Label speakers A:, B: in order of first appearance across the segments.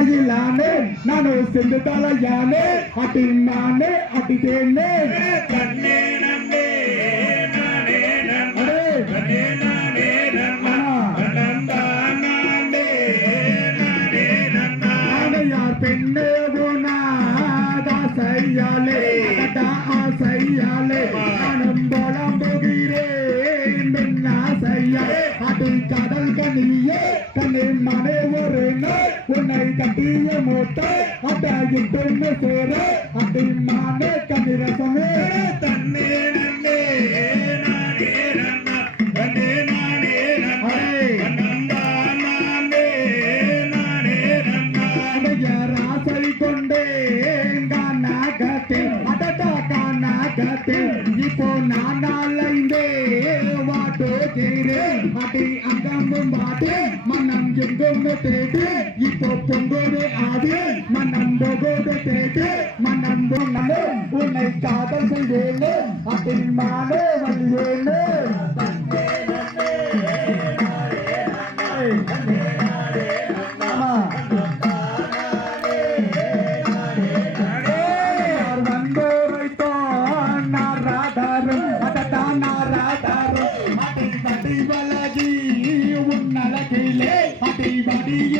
A: வாயிலானே நானே சென்று
B: தலையானே
A: அடி. நானே
B: அடி தேனே பெண்ணே போனா ஆசையாலே. ஆசையாலே. ஆனந்த மனை ஒரு நாள் உன்னை கட்டிய மூட்டை அட்டாயிட்டு சேர அடி மானே கண்ணிரசமே
A: தன்னே நன்னே நானே நன்னா நானே நானே நானே
B: கானாகத்தே இப்போ நான் அலைந்தே வாட்டுகிறேன் அடி அங்கமும் பாட்டு மனம் எங்கும் தேடு இப்போ பொங்கோடு ஆடு மனம் போகோடு தேடு மனம் பொங்கலே உன்னை காதல் செய்வேன் அதில் மானே வந்தேனே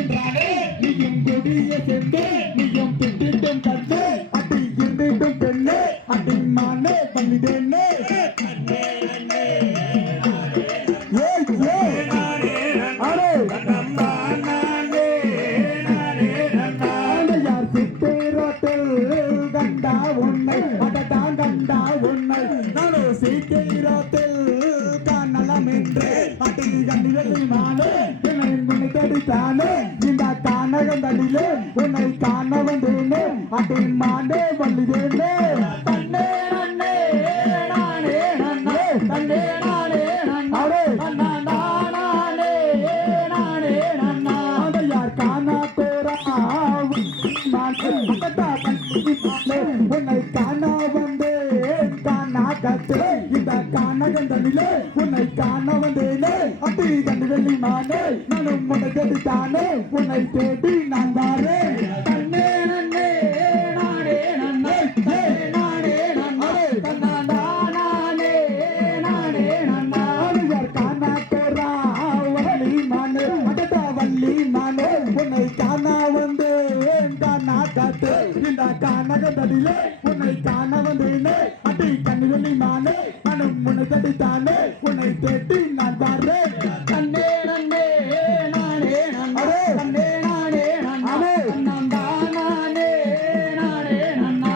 B: வடி என்றாலே நீயும் கொடிய சென்று நீயும் திட்டிட்டும் கண்டு அடி இருந்திட்டும் பெண்ணே அடி மானே பண்ணிதேனே கண்டா உன்னை கண்டா உன்னை. சீக்கிரத்தில் காணலாம் என்று அடி கண்ணிகளில் மானே அடித்தானே இந்த கானகம் தடிலே உன்னை காண வந்தேனே. அடி மாண்டே வல்லிதேனே கோவிலே உன்னை காண வந்தேனே அப்படி கண்டு வெள்ளி மானே. நானும் உன்னை தேடித்தானே உன்னை தேடி நான் வாரேன் இந்த கானகந்தடிலே உன்னை காண வந்தேனே அடி கண்ணுவெள்ளி மானே மனம் உன்னை தடித்தானே உன்னை தேடி நான் வாரேன் தன்னே நன்னே நானே நன்னே தன்னே நானே நன்னே நன்னா நானே நானே நன்னா